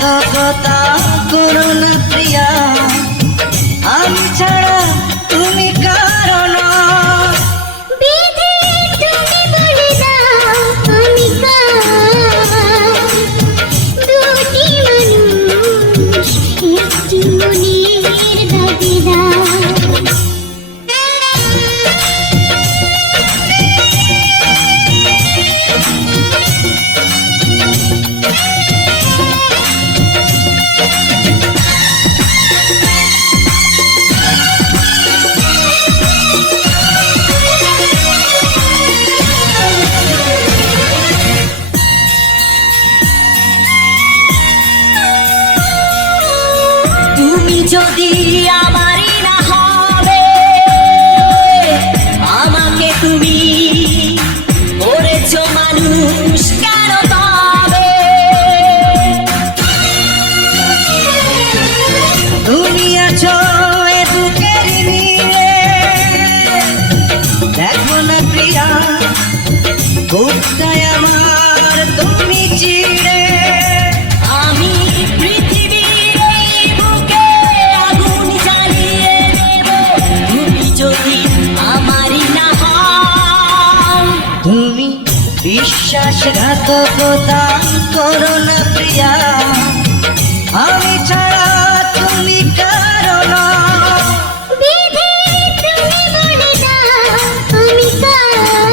বিশ্বাসঘাতকতা করো না প্রিয়া, আমি ছাড়া তুমি কারো না। বিধি তুমি বলে দাও আমি কার, দুটি মানুষ একটি মনের দাবিদার। তুমি যদি আমারই না হবে, আমাকে তুমি করেছো মানুষ কেন তবে? তুমি আছো এ বুকের নীড়ে, দেখো না প্রিয়া বুকটায় আমার তুমি চিড়ে। আমি পৃথিবীর এই বুকে আগুন জ্বালিয়ে দেব, তুমি যদি আমারই না হও। তুমি বিশ্বাসঘাতকতা করো না প্রিয়া, আমি ছাড়া তুমি কারো না। বিধি তুমি বলে দাও আমি কার,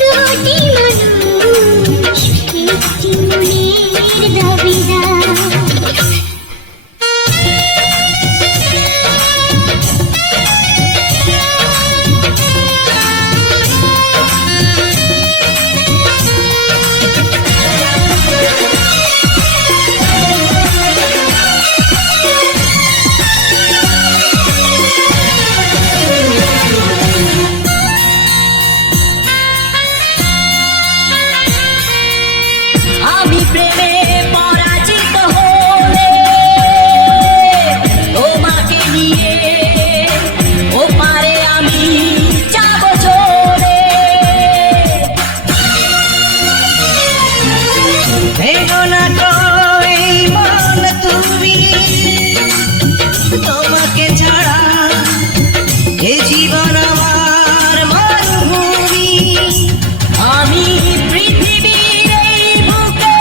দুটি মানুষ একটি মনের দাবিদার। আমি প্রেমে পরাজিত হলে তোমাকে নিয়ে ওপারে আমি যাব চলে। ভেঙো না তো এই মন তুমি, তোমাকে ছাড়া এ জীবন আমার মরুভূমি। আমি পৃথিবীর এই বুকে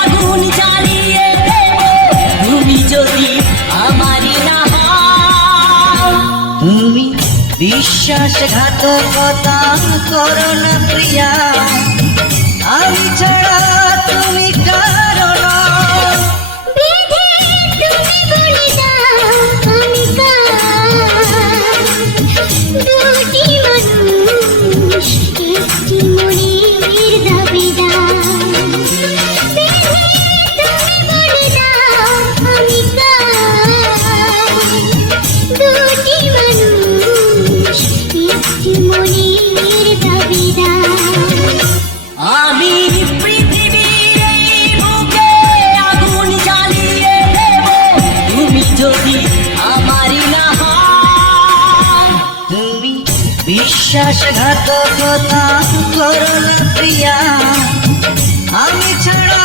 আগুন জ্বালিয়ে দেব, তুমি যদি আমারই না হও। তুমি বিশ্বাসঘাতকতা করো না প্রিয়া, আমি ছাড়া তুমি কারো না। বিধি তুমি বলে দাও আমি কার, দুটি মানুষ একটি মনের দাবিদার। বিধি তুমি বলে দাও আমি কার, দুটি মানুষ একটি মনের দাবিদার। আমি পৃথিবীর এই বুকে আগুন জ্বালিয়ে দেব, তুমি যদি আমারই না হও। তুমি বিশ্বাসঘাতকতা করো না প্রিয়া, আমি ছাড়া